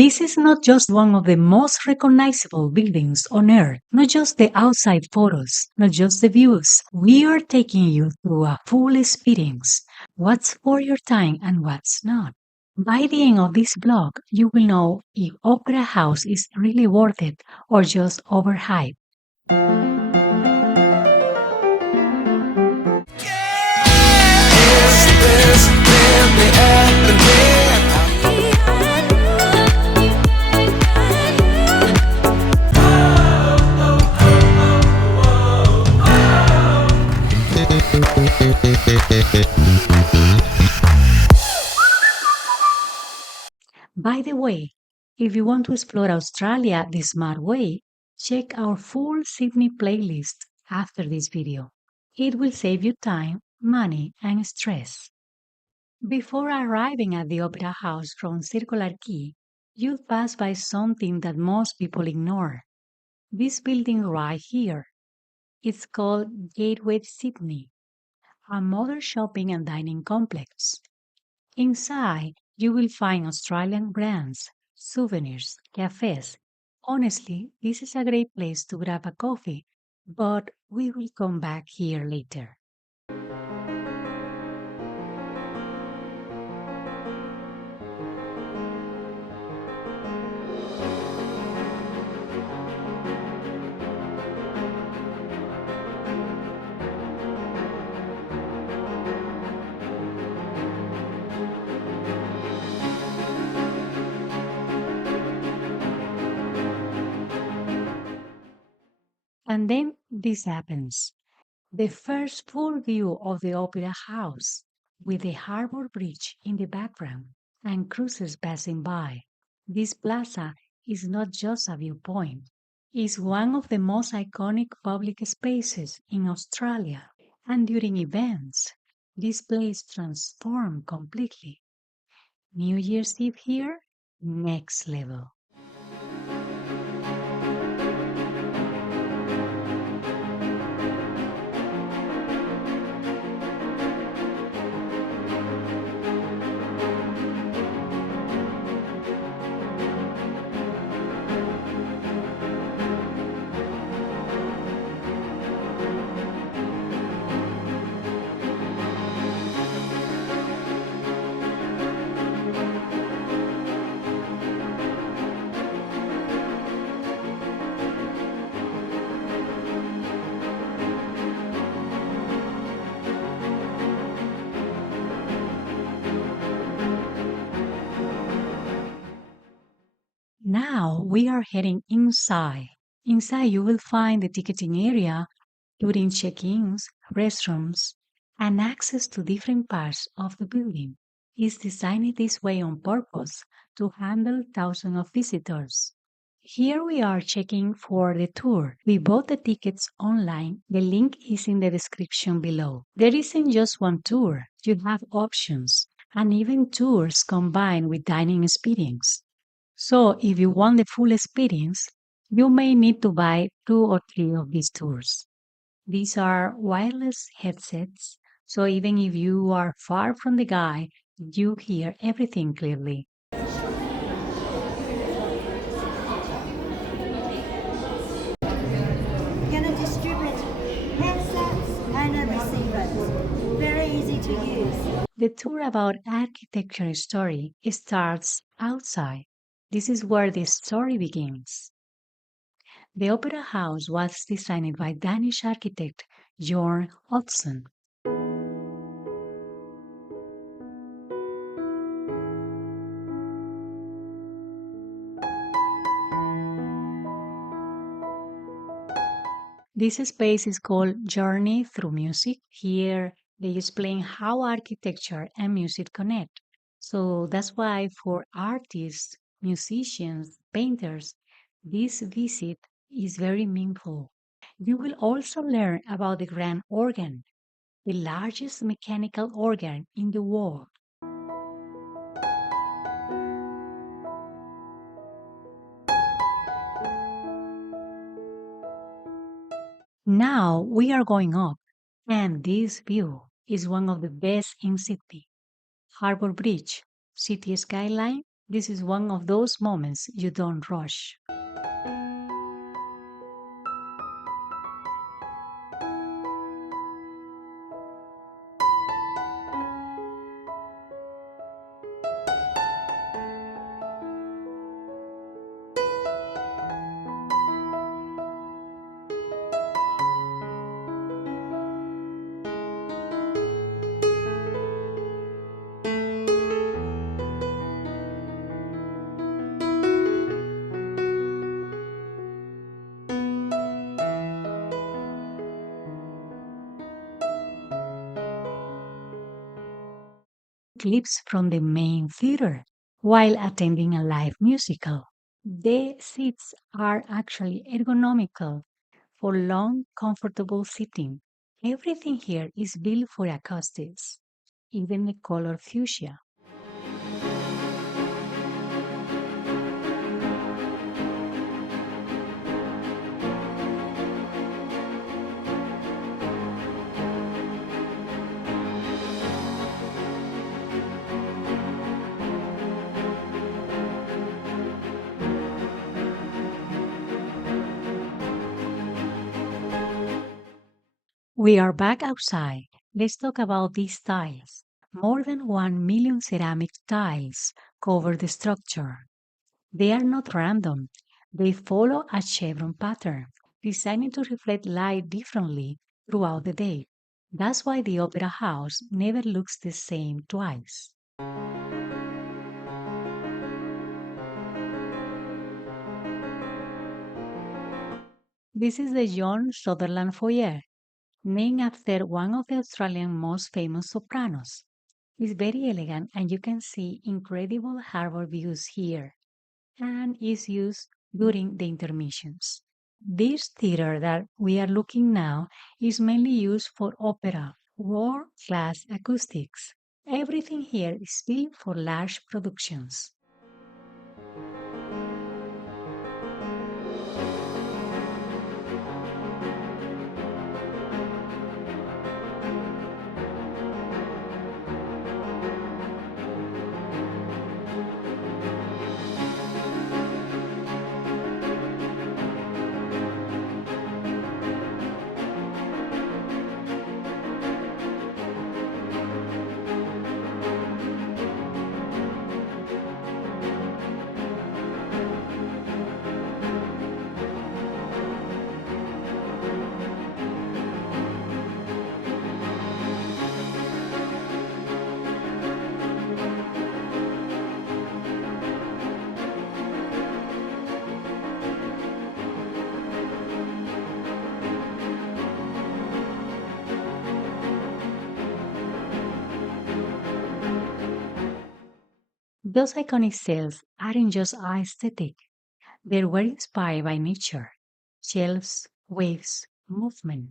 This is not just one of the most recognizable buildings on Earth, not just the outside photos, not just the views. We are taking you through a full experience. What's for your time and what's not. By the end of this vlog, you will know if Opera House is really worth it or just overhyped. By the way, if you want to explore Australia the smart way, check our full Sydney playlist after this video. It will save you time, money, and stress. Before arriving at the Opera House from Circular Quay, you'll pass by something that most people ignore. This building right here. It's called Gateway Sydney, a modern shopping and dining complex. Inside, you will find Australian brands, souvenirs, cafes. Honestly, this is a great place to grab a coffee, but we will come back here later. And then this happens. The first full view of the Opera House, with the Harbour Bridge in the background and cruisers passing by. This plaza is not just a viewpoint, it's one of the most iconic public spaces in Australia. And during events, this place transforms completely. New Year's Eve here, next level. Now we are heading inside. Inside you will find the ticketing area, including check-ins, restrooms, and access to different parts of the building. It's designed this way on purpose to handle thousands of visitors. Here we are checking for the tour. We bought the tickets online. The link is in the description below. There isn't just one tour. You have options, and even tours combined with dining experience. So if you want the full experience, you may need to buy 2 or 3 of these tours. These are wireless headsets, so even if you are far from the guide, you hear everything clearly. Gonna distribute headsets and receivers. Very easy to use. The tour about architecture story starts outside. This is where the story begins. The Opera House was designed by Danish architect Jorn Hodgson. This space is called Journey Through Music. Here they explain how architecture and music connect. So that's why for artists, musicians, painters, this visit is very meaningful. You will also learn about the grand organ, the largest mechanical organ in the world. Now we are going up, and this view is one of the best in Sydney. Harbour Bridge, city skyline, This is one of those moments you don't rush. Clips from the main theater while attending a live musical. The seats are actually ergonomical for long, comfortable sitting. Everything here is built for acoustics, even the color fuchsia. We are back outside. Let's talk about these tiles. More than 1 million ceramic tiles cover the structure. They are not random. They follow a chevron pattern, designed to reflect light differently throughout the day. That's why the opera house never looks the same twice. This is the John Sutherland Foyer, named after one of the Australian most famous sopranos. It's very elegant and you can see incredible harbor views here and is used during the intermissions. This theater that we are looking now is mainly used for opera, world class acoustics. Everything here is built for large productions. Those iconic cells aren't just aesthetic, they were inspired by nature, shelves, waves, movement.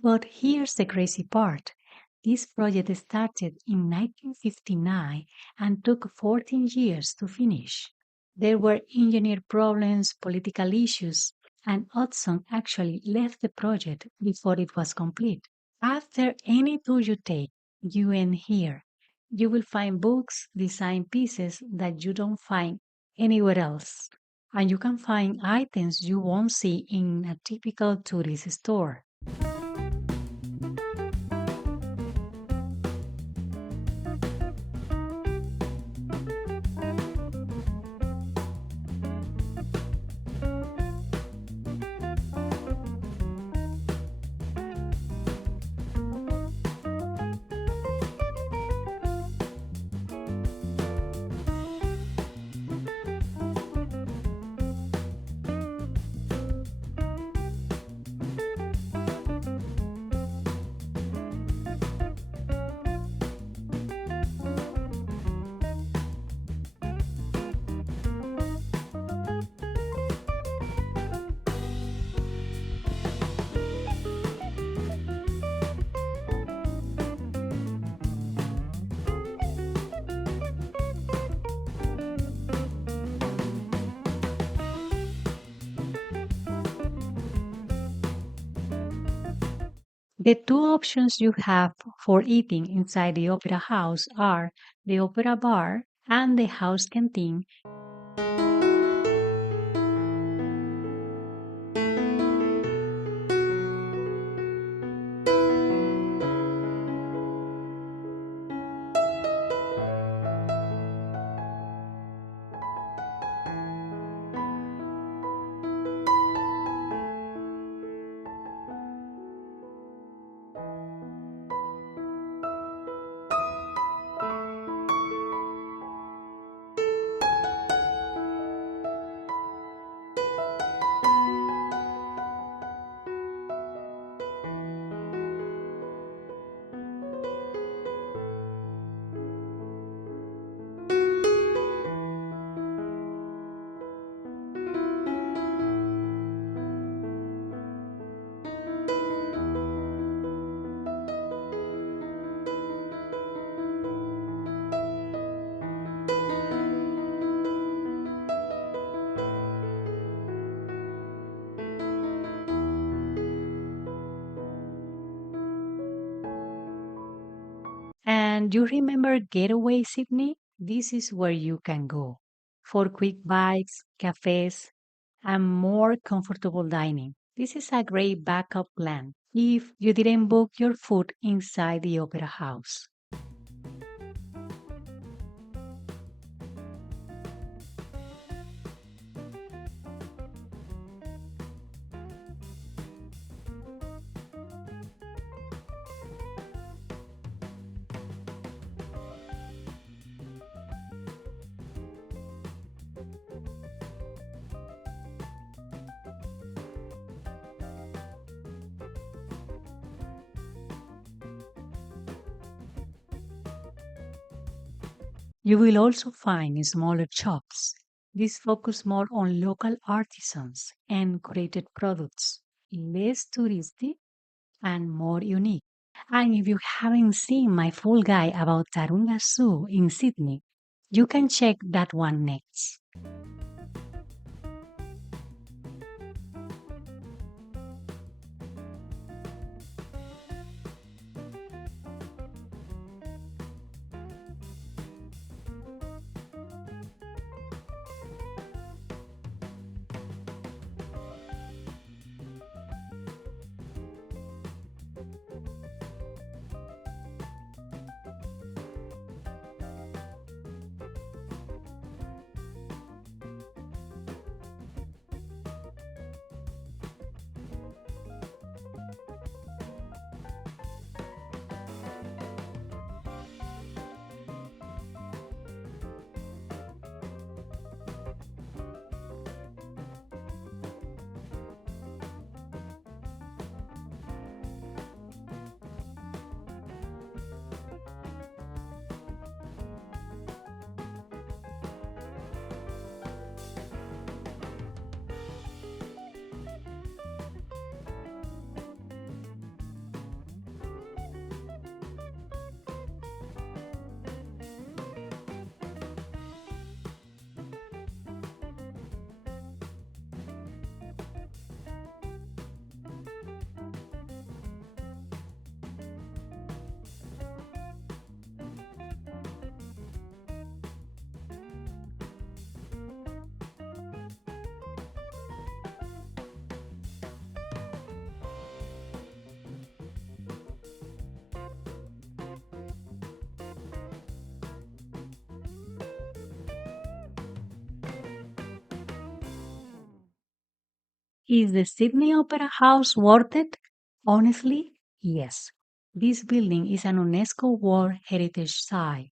But here's the crazy part. This project started in 1959 and took 14 years to finish. There were engineer problems, political issues, and Hudson actually left the project before it was complete. After any tour you take, you end here. You will find books, design pieces that you don't find anywhere else. And you can find items you won't see in a typical tourist store. The two options you have for eating inside the opera house are the opera bar and the house canteen. And you remember Getaway Sydney? This is where you can go for quick bites, cafes, and more comfortable dining. This is a great backup plan if you didn't book your food inside the opera house. You will also find smaller shops. These focus more on local artisans and created products, less touristy and more unique. And if you haven't seen my full guide about Tarunga Zoo in Sydney, you can check that one next. Is the Sydney Opera House worth it? Honestly, yes. This building is an UNESCO World Heritage Site.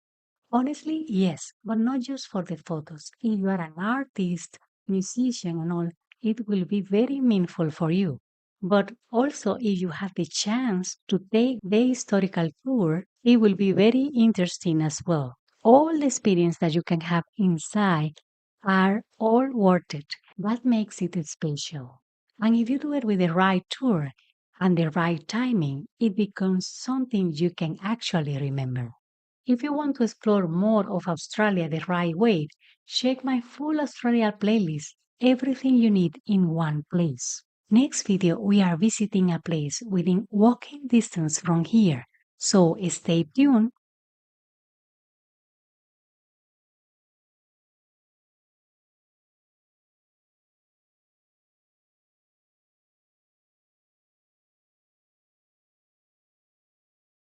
Honestly, yes, but not just for the photos. If you are an artist, musician, and all, it will be very meaningful for you. But also, if you have the chance to take the historical tour, it will be very interesting as well. All the experience that you can have inside are all worth it. That makes it special. And if you do it with the right tour and the right timing, it becomes something you can actually remember. If you want to explore more of Australia the right way, check my full Australia playlist, everything you need in one place. Next video, we are visiting a place within walking distance from here, so stay tuned